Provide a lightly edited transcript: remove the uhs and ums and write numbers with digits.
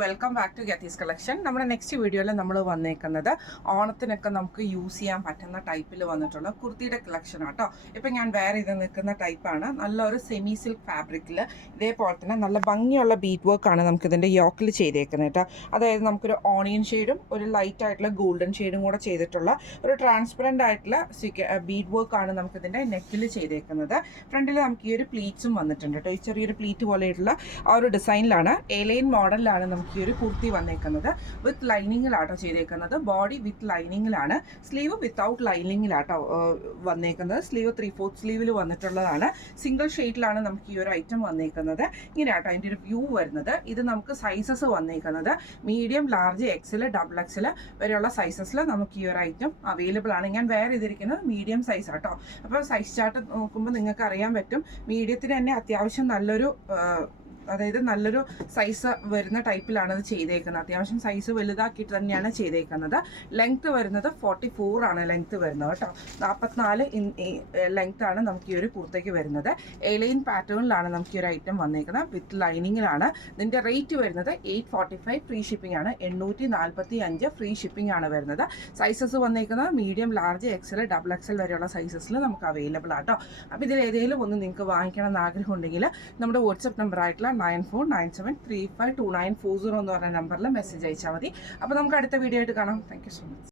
Welcome back to ഗത്തീസ് collection. നമ്മുടെ next വീഡിയോയിൽ നമ്മൾ വന്നേക്കുന്നത് ഓണത്തിനൊക്കെ നമുക്ക് യൂസ് ചെയ്യാൻ പറ്റുന്ന ടൈപ്പിൽ വന്നിട്ടുള്ള കുർത്തിയുടെ കളക്ഷൻ ആട്ടോ. ഇപ്പം ഞാൻ വേറെ ഇത് നിൽക്കുന്ന ടൈപ്പാണ്. നല്ലൊരു സെമി സിൽക്ക് ഫാബ്രിക്കിൽ ഇതേപോലെ തന്നെ നല്ല ഭംഗിയുള്ള ബീഡ് വർക്കാണ് നമുക്കിതിൻ്റെ യോക്കിൽ ചെയ്തേക്കുന്നത് കേട്ടോ. അതായത് നമുക്കൊരു ഓണിയൻ ഷെയ്ഡും ഒരു ലൈറ്റ് ആയിട്ടുള്ള ഗോൾഡൻ ഷെയ്ഡും കൂടെ ചെയ്തിട്ടുള്ള ഒരു ട്രാൻസ്പെറൻ്റ് ആയിട്ടുള്ള ബീഡ് വർക്കാണ് നമുക്കിതിൻ്റെ നെക്കിൽ ചെയ്തേക്കുന്നത്. ഫ്രണ്ടിൽ നമുക്ക് ഈ ഒരു പ്ലീറ്റ്സും വന്നിട്ടുണ്ട് കേട്ടോ. ഈ ചെറിയൊരു പ്ലീറ്റ് പോലെയുള്ള ആ ഒരു ഡിസൈനിലാണ് എലൈൻ മോഡലിലാണ് നമുക്ക് ഈ ഒരു കുർത്തി വന്നേക്കുന്നത്. വിത്ത് ലൈനിങ്ങിലാട്ടോ ചെയ്തേക്കുന്നത്. ബോഡി വിത്ത് ലൈനിങ്ങിലാണ്, സ്ലീവ് വിത്തൗട്ട് ലൈനിങ്ങിലാട്ടോ വന്നേക്കുന്നത്. സ്ലീവ് 3/4 സ്ലീവിൽ വന്നിട്ടുള്ളതാണ്. സിംഗിൾ ഷെയ്ഡിലാണ് നമുക്ക് ഈ ഒരു ഐറ്റം വന്നേക്കുന്നത്. ഇങ്ങനെയാട്ടോ അതിൻ്റെ ഒരു വ്യൂ വരുന്നത്. ഇത് നമുക്ക് സൈസസ് വന്നേക്കുന്നത് medium, large, XL, double XL വരെയുള്ള സൈസസിൽ നമുക്ക് ഈ ഒരു ഐറ്റം അവൈലബിൾ ആണ്. ഞാൻ വേറെ ചെയ്തിരിക്കുന്നത് മീഡിയം സൈസ് ആട്ടോ. അപ്പോൾ സൈസ് ചാർട്ട് നോക്കുമ്പോൾ നിങ്ങൾക്ക് അറിയാൻ പറ്റും, മീഡിയത്തിന് തന്നെ അത്യാവശ്യം നല്ലൊരു സൈസ് വരുന്ന ടൈപ്പിലാണ് ഇത് ചെയ്തേക്കുന്നത്. അത്യാവശ്യം സൈസ് വലുതാക്കിയിട്ട് തന്നെയാണ് ചെയ്തേക്കുന്നത്. ലെങ്ത് വരുന്നത് 44 ആണ് ലെങ്ത് വരുന്നത് കേട്ടോ. 44 ലെങ്ത് ആണ് നമുക്ക് ഈ ഒരു കുർത്തയ്ക്ക് വരുന്നത്. എലൈൻ പാറ്റേണിലാണ് നമുക്ക് ഈ ഒരു ഐറ്റം വന്നേക്കുന്നത്. വിത്ത് ലൈനിങ്ങിലാണ്. ഇതിൻ്റെ റേറ്റ് വരുന്നത് 845, ഫ്രീ ഷിപ്പിംഗ് ആണ്. 845 ഫ്രീ ഷിപ്പിംഗ് ആണ് വരുന്നത്. സൈസസ് വന്നേക്കുന്നത് medium, large, XL, double XL വരെയുള്ള സൈസസിൽ നമുക്ക് അവൈലബിൾ ആട്ടോ. അപ്പോൾ ഇതിൽ ഏതെങ്കിലും ഒന്ന് നിങ്ങൾക്ക് വാങ്ങിക്കണം എന്ന് ആഗ്രഹം ഉണ്ടെങ്കിൽ നമ്മുടെ വാട്സപ്പ് നമ്പർ ആയിട്ടുള്ള 9497352940 എന്ന് പറഞ്ഞ നമ്പറിൽ മെസ്സേജ് അയച്ചാൽ മതി. അപ്പോൾ നമുക്ക് അടുത്ത വീഡിയോ ആയിട്ട് കാണാം. Thank you so much.